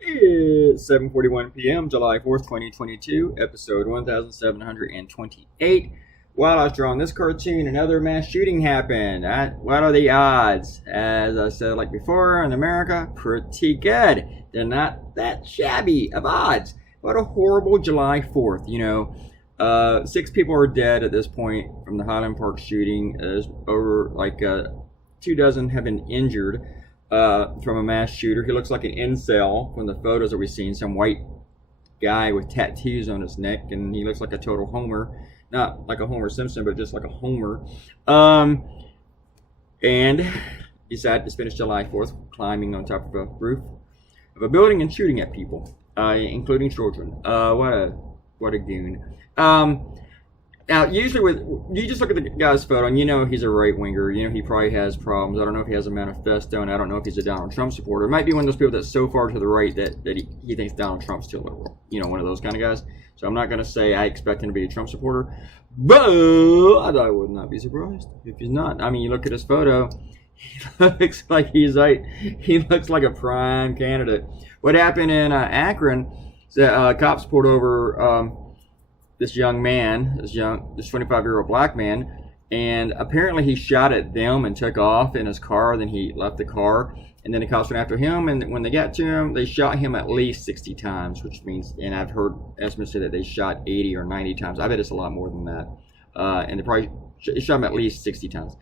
It's 7:41 p.m., July 4th, 2022, episode 1728. While I was drawing this cartoon, another mass shooting happened. What are the odds? As I said like before, in America, pretty good. They're not that shabby of odds. What a horrible July 4th, 6 people are dead at this point from the Highland Park shooting. There's over 2 dozen have been injured from a mass shooter. He looks like an incel from the photos that we've seen. Some white guy with tattoos on his neck, and he looks like a total homer. Not like a Homer Simpson, but just like a homer. And he decided to spend July 4th climbing on top of a roof of a building and shooting at people, including children. What a goon. Now, usually you just look at the guy's photo and you know he's a right-winger. You know he probably has problems. I don't know if he has a manifesto, and I don't know if he's a Donald Trump supporter. It might be one of those people that's so far to the right that he thinks Donald Trump's too liberal. One of those kind of guys. So I'm not going to say I expect him to be a Trump supporter, but I would not be surprised if he's not. I mean, you look at his photo, he looks like he looks like a prime candidate. What happened in Akron is that cops pulled over this young man, this 25-year-old black man, and apparently he shot at them and took off in his car. Then he left the car, and then the cops went after him, and when they got to him, they shot him at least 60 times, which means, and I've heard estimates say that they shot 80 or 90 times. I bet it's a lot more than that. And they probably shot him at least 60 times.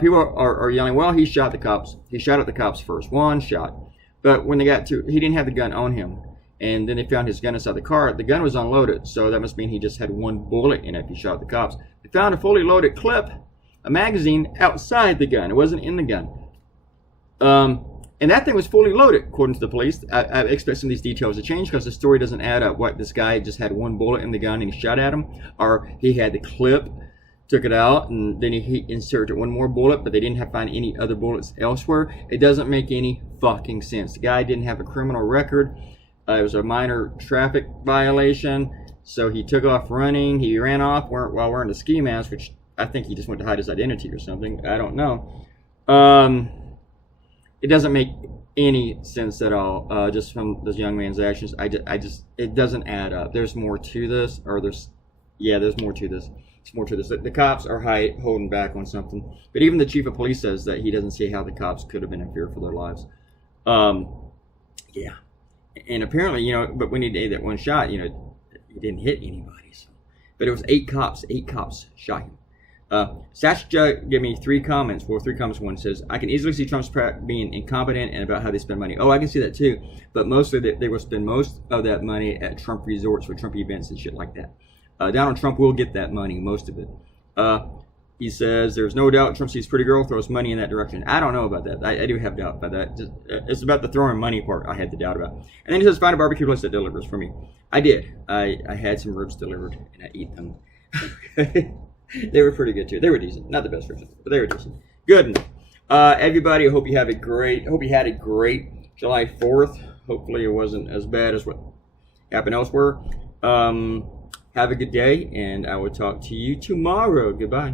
People are yelling, well, he shot the cops. He shot at the cops first. One shot. But when they got to, he didn't have the gun on him. And then they found his gun inside the car. The gun was unloaded, so that must mean he just had one bullet in it if he shot the cops. They found a fully loaded clip, a magazine, outside the gun. It wasn't in the gun. And that thing was fully loaded, according to the police. I expect some of these details to change because the story doesn't add up. What, this guy just had one bullet in the gun and he shot at him? Or he had the clip, took it out, and then he inserted one more bullet, but they didn't find any other bullets elsewhere. It doesn't make any fucking sense. The guy didn't have a criminal record. It was a minor traffic violation, so he took off running. He ran off while wearing a ski mask, which I think he just went to hide his identity or something. I don't know. It doesn't make any sense at all, just from this young man's actions. It doesn't add up. There's more to this, there's more to this. There's more to this. The cops are holding back on something, but even the chief of police says that he doesn't see how the cops could have been in fear for their lives. Yeah. And apparently, but when he did that one shot, he didn't hit anybody. So. But it was 8 cops. 8 cops shot him. Sasha gave me 3 comments. Well, 3 comments. One says, I can easily see Trump's being incompetent and about how they spend money. Oh, I can see that too. But mostly they will spend most of that money at Trump resorts for Trump events and shit like that. Donald Trump will get that money, most of it. He says, there's no doubt Trump sees pretty girl, throws money in that direction. I don't know about that. I do have doubt about that. It's about the throwing money part I had the doubt about. And then he says, find a barbecue place that delivers for me. I did. I had some ribs delivered, and I eat them. They were pretty good, too. They were decent. Not the best ribs, but they were decent. Good. Everybody, I hope you had a great July 4th. Hopefully it wasn't as bad as what happened elsewhere. Have a good day, and I will talk to you tomorrow. Goodbye.